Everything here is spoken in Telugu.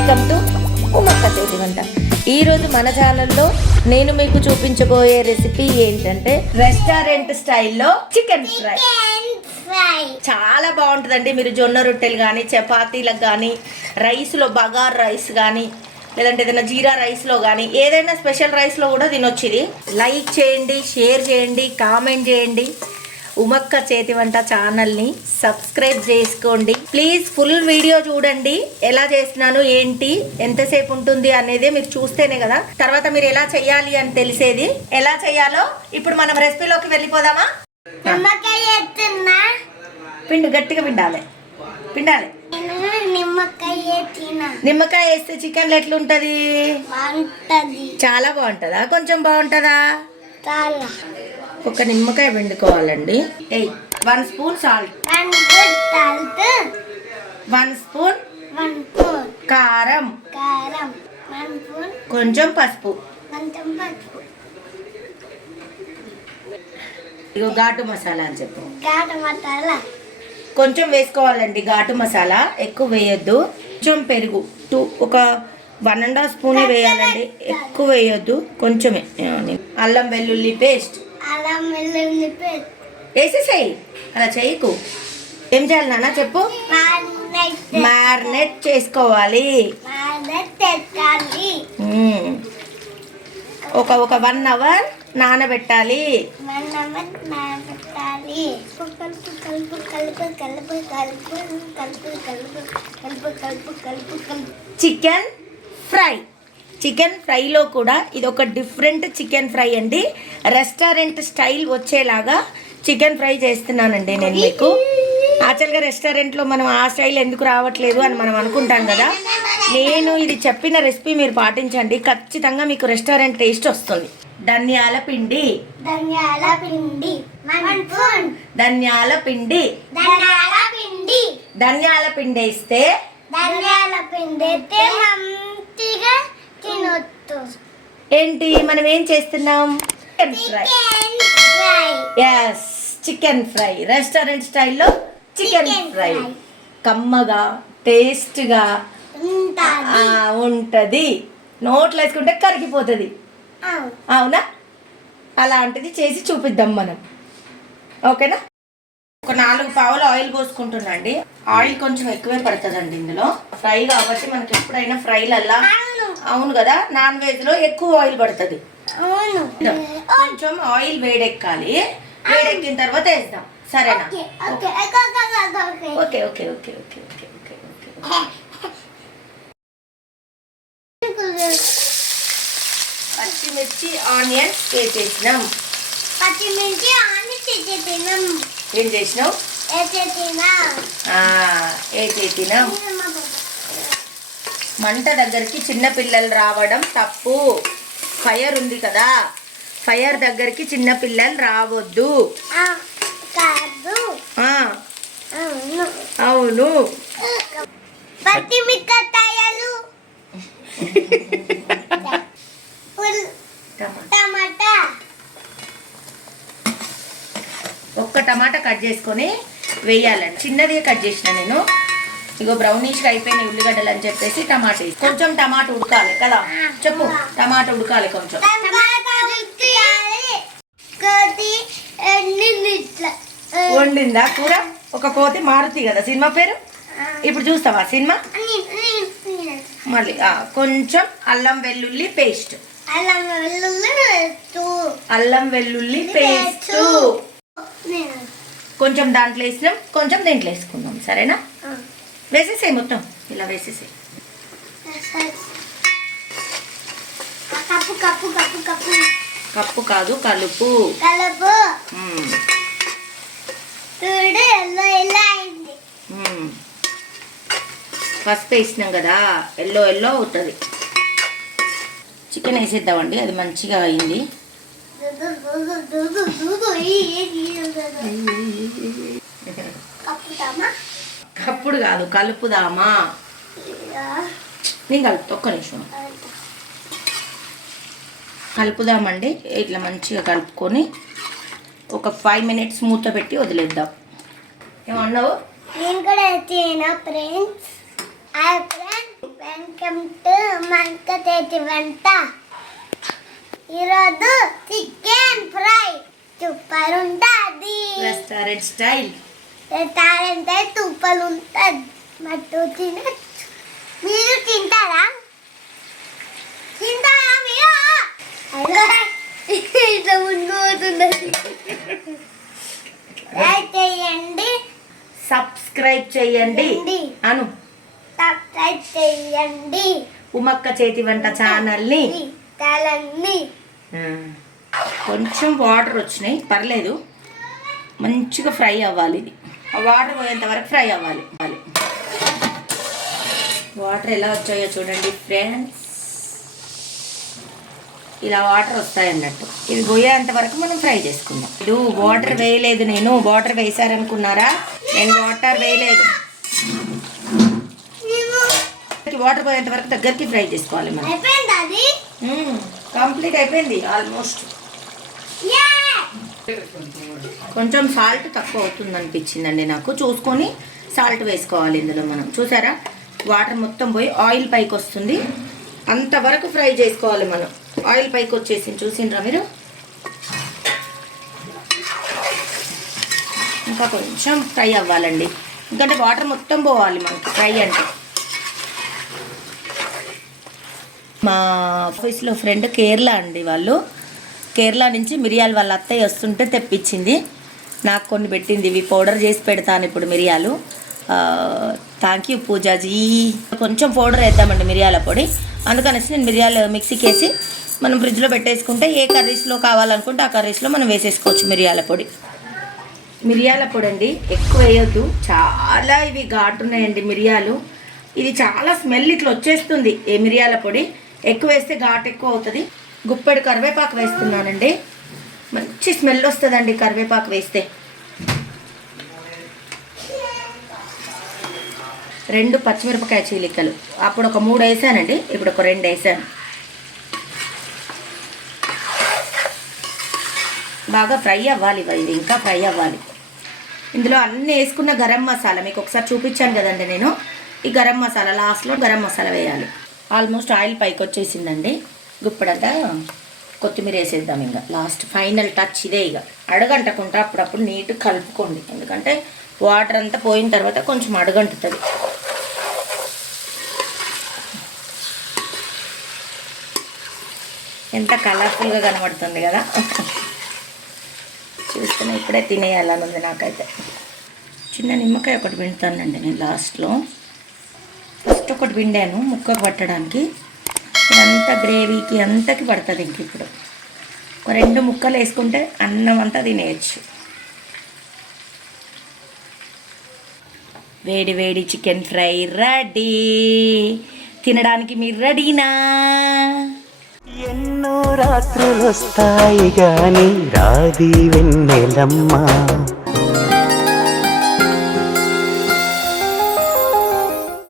వెల్కమ్ టు ఉమక్క చేతి వంట. ఈరోజు మన ఛానల్లో నేను మీకు చూపించబోయే రెసిపీ ఏంటంటే రెస్టారెంట్ స్టైల్లో చికెన్ ఫ్రై. ఫ్రై చాలా బాగుంటుందండి. మీరు జొన్న రొట్టెలు కానీ చపాతీలకు కానీ రైస్లో బగార్ రైస్ కానీ లేదంటే ఏదైనా జీరా రైస్లో కానీ ఏదైనా స్పెషల్ రైస్లో కూడా తినొచ్చు ఇది. లైక్ చేయండి షేర్ చేయండి కామెంట్ చేయండి. ఉమక్క చేతి వంట ఛానల్ని సబ్స్క్రైబ్ చేసుకోండి. ప్లీజ్ ఫుల్ వీడియో చూడండి. ఎలా చేస్తున్నాను ఏంటి ఎంతసేపు ఉంటుంది అనేది మీరు చూస్తేనే కదా. తర్వాత మీరు ఎలా చేయాలి అని తెలిసేది. ఎలా చేయాలో ఇప్పుడు మనం రెసిపీలోకి వెళ్ళిపోదామా? పిండి గట్టిగా పిండాలి. పిండాలి. నిమ్మకాయ వేస్తే చికెన్ ఎట్లుంటది? చాలా బాగుంటుందా? కొంచెం బాగుంటుందా? చాలా. ఒక నిమ్మకాయ పిండుకోవాలండి. One spoon salt. One spoon కారం. కొంచెం పసుపు. ఇగో ఘాటు మసాలా అని చెప్పు. కొంచెం వేసుకోవాలండి ఘాటు మసాలా. ఎక్కువ వేయొద్దు. కొంచెం పెరుగు. టూ ఒక వన్ అండ్ హాఫ్ స్పూన్ వేయాలండి. ఎక్కువ వేయొద్దు. కొంచెమే. అల్లం వెల్లుల్లి పేస్ట్. వేసేసాయి అలా చేయకు ఏం చేయాలి నాన్న చెప్పు మ్యారినేట్ చేసుకోవాలి ఒక ఒక వన్ అవర్ నానబెట్టాలి చికెన్ ఫ్రై చికెన్ ఫ్రైలో కూడా ఇది ఒక డిఫరెంట్ చికెన్ ఫ్రై అండి. రెస్టారెంట్ స్టైల్ వచ్చేలాగా చికెన్ ఫ్రై చేస్తున్నానండి నేను మీకు. యాక్చువల్గా రెస్టారెంట్లో మనం ఆ స్టైల్ ఎందుకు రావట్లేదు అని మనం అనుకుంటాం కదా. నేను ఇది చెప్పిన రెసిపీ మీరు పాటించండి. ఖచ్చితంగా మీకు రెస్టారెంట్ టేస్ట్ వస్తుంది. ధనియాల పిండి. ధనియాల పిండి. ధనియాల పిండి. ధనియాల పిండి. ధనియాల పిండి వేస్తే ధనియాల పిండి అయితే మంచిగా ఏంటి మనం ఏం చేస్తున్నాం? Chicken fry. Yes chicken fry. Restaurant స్టైల్లో చికెన్ ఫ్రై. కమ్మగా టేస్ట్గా ఉంటుంది. ఉంటుంది. నోట్లో వేసుకుంటే కరిగిపోతుంది. అవును. అలాంటిది చేసి చూపిద్దాం మనం. ఓకేనా? ఒక నాలుగు పావులు ఆయిల్ పోసుకుంటున్నా అండి ఆయిల్ కొంచెం ఎక్కువే పడుతుందండి ఇందులో. ఫ్రై కాబట్టి మనకి ఎప్పుడైనా ఫ్రైలల్లా అవును కదా నాన్ వెజ్లో ఎక్కువ ఆయిల్ పడుతుంది. కొంచెం ఆయిల్ వేడెక్కాలి. వేడెక్కిన తర్వాత వేద్దాం. సరేనా? Okay okay. Okay okay okay okay okay. పచ్చిమిర్చి ఆనియన్స్ వేసేసినాం. పచ్చిమిర్చి ఆనియన్స్ వేసేసినాం. ఏం చేసినావు? వేసేసినా. వేసేసినాం. మంట దగ్గరికి చిన్న పిల్లలు రావడం తప్పు. ఫైర్ ఉంది కదా. ఫైర్ దగ్గరికి చిన్న పిల్లలు రావద్దు. అవును. ఒక్క టమాటా కట్ చేసుకొని వేయాలండి. చిన్నది కట్ చేసిన నేను. ఇగో బ్రౌనిష్గా అయిపోయినాయి ఉల్లిగడ్డలు అని చెప్పేసి టమాటా కొంచెం టమాటా ఉడకాలి కదా? చెప్పు టమాటా ఉడకాలి కొంచెం. వండిందా కూర? ఒక కోతి మారుతి కదా సినిమా పేరు? ఇప్పుడు చూస్తావా సినిమా? మళ్ళీ కొంచెం అల్లం వెల్లుల్లి పేస్ట్. అల్లం వెల్లుల్లి అల్లం వెల్లుల్లి పేస్ట్. కొంచెం దాంట్లో వేసినాం కొంచెం దీంట్లో వేసుకుందాం సరేనా? వేసేసాయి మొత్తం. ఇలా వేసేసాయి. కప్పు కాదు కలుపు. కలుపు. చూడు ఎల్లో ఎల్లో అయింది. పసుపు వేసినాం కదా ఎల్లో ఎల్లో అవుతుంది. చికెన్ వేసేద్దామండి అది మంచిగా అయింది. కప్పుతామా కప్పుడు కాదు కలుపుదామా. నేను కలుపుతా ఒక్క నిమిషం. కలుపుదామండి ఇట్లా మంచిగా కలుపుకొని ఒక ఫైవ్ మినిట్స్ మూత పెట్టి వదిలేద్దాం. ఏమన్నావు? నేను కూడా వచ్చేనా ఫ్రెండ్స్ ఆ ఫ్రెండ్స్ వెల్కమ్ టు మంక చేతి వంట. ఈరోజు చికెన్ ఫ్రై సూపర్ ఉంటుంది. రెస్టారెంట్ స్టైల్ రెస్టారెంట్ సూపర్ ఉంటుంది మట్టు తినచ్చు. మీరు తింటారా? తింటారా మీరు? ఇట్లా ముందు పోతున్నది. లైక్ చేయండి. సబ్స్క్రైబ్ చేయండి. అను. సబ్స్క్రైబ్ చేయండి. ఉమక్క చేతి వంట ఛానల్ని. తలని కొంచెం వాటర్ వచ్చినాయి. పర్లేదు. మంచిగా ఫ్రై అవ్వాలి ఇది. వాటర్ పోయేంత వరకు ఫ్రై అవ్వాలి. వాటర్ ఎలా వచ్చాయో చూడండి ఫ్రెండ్స్. ఇలా వాటర్ వస్తాయి అన్నట్టు. ఇది పోయేంత వరకు మనం ఫ్రై చేసుకుందాం. ఇది వాటర్ వేయలేదు నేను. వాటర్ వేసారనుకున్నారా నేను వాటర్ వేయలేదు. వాటర్ పోయేంత వరకు దగ్గరికి ఫ్రై చేసుకోవాలి మనం. కంప్లీట్ అయిపోయింది ఆల్మోస్ట్. కొంచెం సాల్ట్ తక్కువ అవుతుంది అనిపించిందండి నాకు. చూసుకొని సాల్ట్ వేసుకోవాలి ఇందులో మనం. చూసారా? వాటర్ మొత్తం పోయి ఆయిల్ పైకి వస్తుంది. అంతవరకు ఫ్రై చేసుకోవాలి మనం. ఆయిల్ పైకి వచ్చేసింది. చూసిండ్రా మీరు? ఇంకా కొంచెం ఫ్రై అవ్వాలండి. ఎందుకంటే వాటర్ మొత్తం పోవాలి మనకి ఫ్రై అంటే. మా ఆఫీస్లో ఫ్రెండ్ కేరళ అండి వాళ్ళు. కేరళ నుంచి మిరియాలు వాళ్ళ అత్తయ్య వస్తుంటే తెప్పించింది. నాకు కొన్ని పెట్టింది. ఇవి పౌడర్ చేసి పెడతాను ఇప్పుడు మిరియాలు. Thank you Poojaji. కొంచెం పౌడర్ వేద్దామండి మిరియాల పొడి. అందుకనేసి నేను మిరియాలు మిక్సీకి వేసి మనం ఫ్రిడ్జ్లో పెట్టేసుకుంటే ఏ కర్రీస్లో కావాలనుకుంటే ఆ కర్రీస్లో మనం వేసేసుకోవచ్చు మిరియాల పొడి. మిరియాల పొడి అండి ఎక్కువ వేయొద్దు. చాలా ఇవి ఘాటున్నాయండి మిరియాలు. ఇది చాలా స్మెల్ ఇట్లా వచ్చేస్తుంది ఏ మిరియాల పొడి. ఎక్కువ వేస్తే ఘాటు ఎక్కువ అవుతుంది. గుప్పెడు కరివేపాకు వేస్తున్నానండి. మంచి స్మెల్ వస్తుందండి కరివేపాకు వేస్తే. రెండు పచ్చిమిరపకాయ చీలికలు. అప్పుడు ఒక మూడు వేసానండి ఇప్పుడు ఒక రెండు వేసాను. బాగా ఫ్రై అవ్వాలి ఇవి ఇంకా ఫ్రై అవ్వాలి. ఇందులో అన్నీ వేసుకున్న గరం మసాలా మీకు ఒకసారి చూపించాను కదండి నేను. ఈ గరం మసాలా లాస్ట్లో గరం మసాలా వేయాలి. ఆల్మోస్ట్ ఆయిల్ పైకి వచ్చేసిందండి గుప్పడంతా కొత్తిమీర వేసేద్దాం ఇంకా. లాస్ట్ ఫైనల్ టచ్ ఇదే ఇక. అడగంటకుండా అప్పుడప్పుడు నీట్ కలుపుకోండి. ఎందుకంటే వాటర్ అంతా పోయిన తర్వాత కొంచెం అడగంటుతుంది. ఎంత కలర్ఫుల్గా కనబడుతుంది కదా. చూస్తున్నా ఇప్పుడే తినేయాలని ఉంది నాకైతే. చిన్న నిమ్మకాయ ఒకటి పిండుతానండి నేను లాస్ట్లో ఫస్ట్ ఒకటి పిండాను ముక్కకు పట్టడానికి. ఇదంతా గ్రేవీకి అంతకి పడుతుంది ఇంక ఇప్పుడు. ఒక రెండు ముక్కలు వేసుకుంటే అన్నం అంతా తినేయచ్చు. వేడి వేడి చికెన్ ఫ్రై రెడీ. తినడానికి మీరు రెడీనా? ఎన్నో రాత్రులొస్తాయి కానీ రాది వెన్నెలమ్మా.